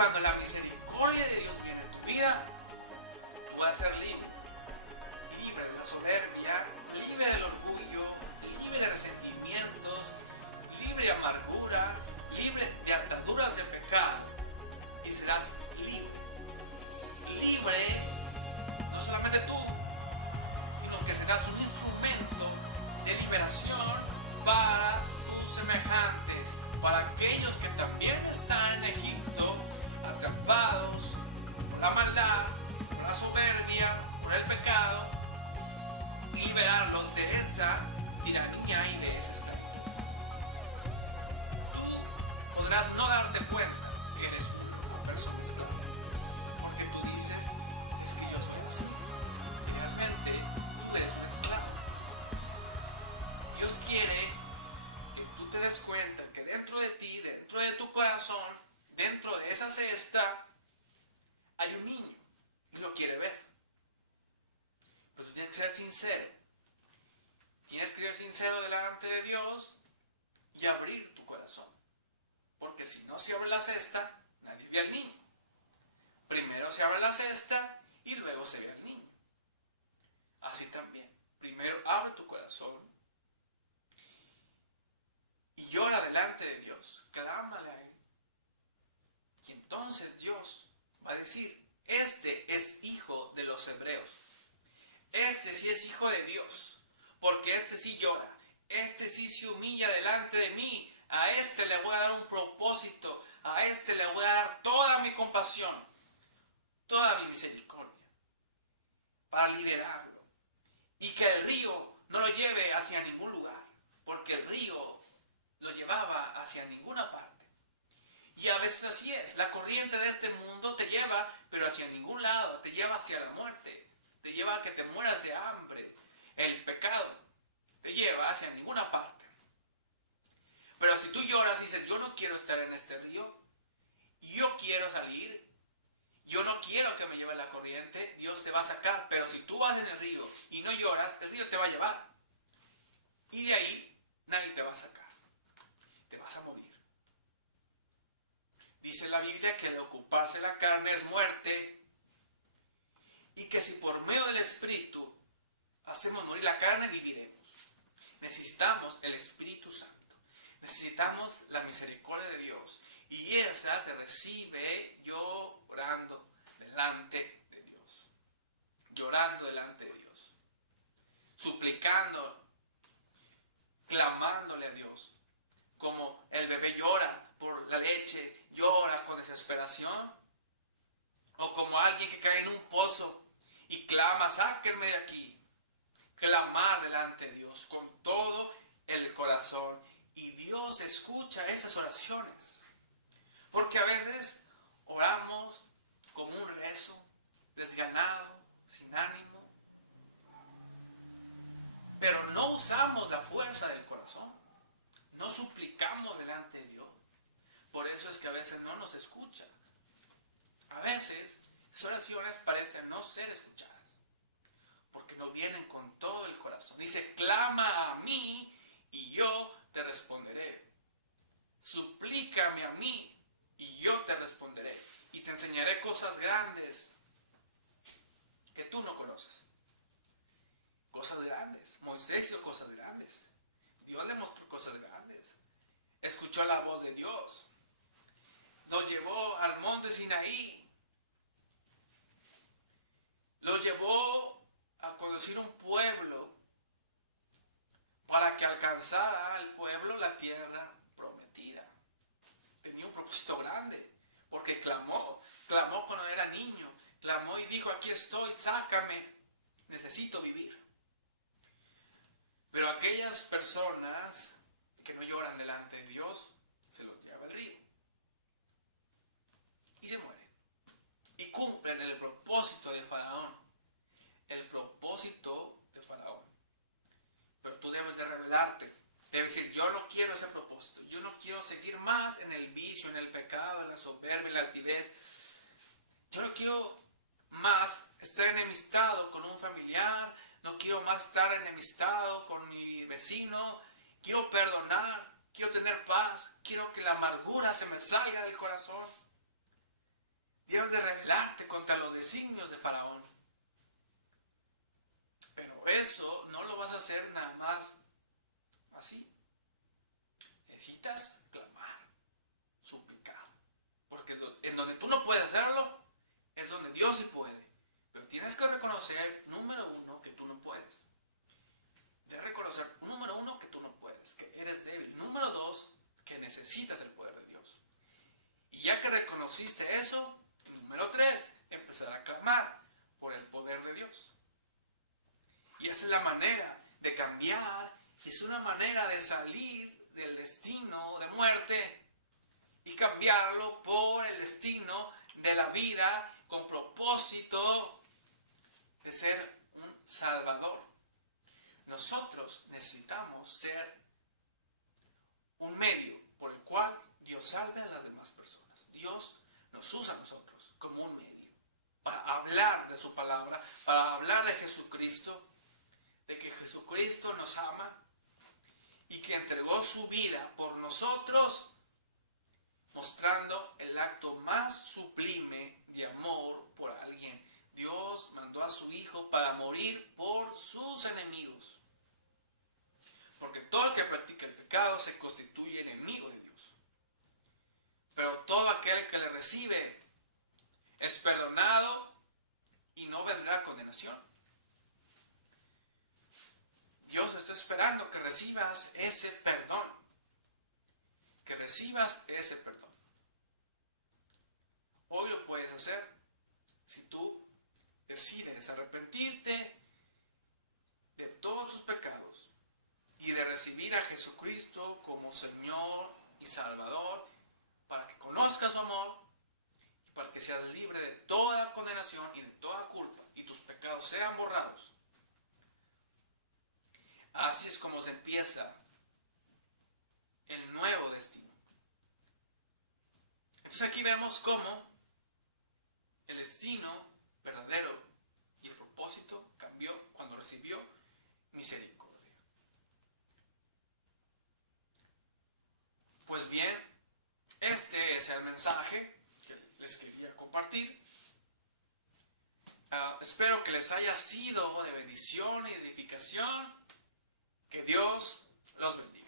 cuando la misericordia de Dios viene a tu vida, tú vas a ser libre. Libre de la soberbia, libre del orgullo, libre de resentimientos, libre de amargura, libre de ataduras de pecado. Y serás libre. Libre, no solamente tú, sino que serás un instrumento de liberación para tus semejantes, para aquellos que también están en Egipto, atrapados por la maldad, por la soberbia, por el pecado, y liberarlos de esa tiranía y de esa esclavitud. Tú podrás no darte cuenta que eres una persona esclava, porque tú dices, es que yo soy así. Y realmente tú eres un esclavo. Dios quiere que tú te des cuenta que dentro de ti, dentro de tu corazón, dentro de esa cesta, hay un niño y lo quiere ver. Pero tú tienes que ser sincero. Tienes que ser sincero delante de Dios y abrir tu corazón. Porque si no se abre la cesta, nadie ve al niño. Primero se abre la cesta y luego se ve al niño. Así también. Primero abre tu corazón y llora delante de Dios. Clámale a Él. Y entonces Dios va a decir, este es hijo de los hebreos. Este sí es hijo de Dios. Porque este sí llora. Este sí se humilla delante de mí. A este le voy a dar un propósito. A este le voy a dar toda mi compasión. Toda mi misericordia. Para liberarlo. Y que el río no lo lleve hacia ningún lugar. Porque el río lo llevaba hacia ninguna parte. Y a veces así es. La corriente de este mundo te lleva, pero hacia ningún lado. Te lleva hacia la muerte. Te lleva a que te mueras de hambre. El pecado te lleva hacia ninguna parte. Pero si tú lloras y dices, yo no quiero estar en este río, yo quiero salir, yo no quiero que me lleve la corriente, Dios te va a sacar. Pero si tú vas en el río y no lloras, el río te va a llevar. Y de ahí nadie te va a sacar. Te vas a morir. Dice la Biblia que de ocuparse la carne es muerte. Y que si por medio del Espíritu hacemos morir la carne, viviremos. Necesitamos el Espíritu Santo. Necesitamos la misericordia de Dios. Y esa se recibe llorando delante de Dios. Llorando delante de Dios. Suplicando, clamándole a Dios. Como el bebé llora por la leche, llora con desesperación. O como alguien que cae en un pozo y clama, sáquenme de aquí. Clamar delante de Dios con todo el corazón. Y Dios escucha esas oraciones. Porque a veces oramos como un rezo, desganado, sin ánimo. Pero no usamos la fuerza del corazón. No suplicamos delante de Dios. Por eso es que a veces no nos escucha. A veces esas oraciones parecen no ser escuchadas. Porque no vienen con todo el corazón. Dice, clama a mí y yo te responderé. Suplícame a mí y yo te responderé. Y te enseñaré cosas grandes que tú no conoces. Cosas grandes. Moisés hizo cosas grandes. Dios le mostró cosas grandes. Escuchó la voz de Dios. Los llevó al monte Sinaí. Los llevó a conducir un pueblo para que alcanzara al pueblo la tierra prometida. Tenía un propósito grande, porque clamó cuando era niño, clamó y dijo, aquí estoy, sácame, necesito vivir. Pero aquellas personas que no lloran delante de Dios, se los lleva el río y se mueren. Y cumplen el propósito de Faraón. El propósito de Faraón. Pero tú debes de rebelarte. Debes decir, yo no quiero ese propósito. Yo no quiero seguir más en el vicio, en el pecado, en la soberbia, en la altivez. Yo no quiero más estar enemistado con un familiar. No quiero más estar enemistado con mi vecino. Quiero perdonar. Quiero tener paz. Quiero que la amargura se me salga del corazón. Debes de rebelarte contra los designios de Faraón. Pero eso no lo vas a hacer nada más así. Necesitas clamar, suplicar. Porque en donde tú no puedes hacerlo, es donde Dios sí puede. Pero tienes que reconocer, número uno, que tú no puedes. Debes reconocer, número uno, que tú no puedes, que eres débil. Número dos, que necesitas el poder de Dios. Y ya que reconociste eso, número tres, empezar a clamar por el poder de Dios. Y esa es la manera de cambiar, es una manera de salir del destino de muerte y cambiarlo por el destino de la vida con propósito de ser un salvador. Nosotros necesitamos ser un medio por el cual Dios salve a las demás personas. Dios nos usa a nosotros como un medio para hablar de su palabra, para hablar de Jesucristo, de que Jesucristo nos ama y que entregó su vida por nosotros, mostrando el acto más sublime de amor por alguien. Dios mandó a su Hijo para morir por sus enemigos. Porque todo el que practica el pecado se constituye enemigo de Dios. Pero todo aquel que le recibe es perdonado y no vendrá a condenación. Dios está esperando que recibas ese perdón. Que recibas ese perdón. Hoy lo puedes hacer si tú decides arrepentirte de todos tus pecados y de recibir a Jesucristo como Señor y Salvador, para que conozcas su amor y para que seas libre de toda condenación y de toda culpa y tus pecados sean borrados. Así es como se empieza el nuevo destino. Entonces aquí vemos cómo el destino verdadero y el propósito cambió cuando recibió misericordia. Pues bien, este es el mensaje que les quería compartir. Espero que les haya sido de bendición y edificación. Que Dios los bendiga.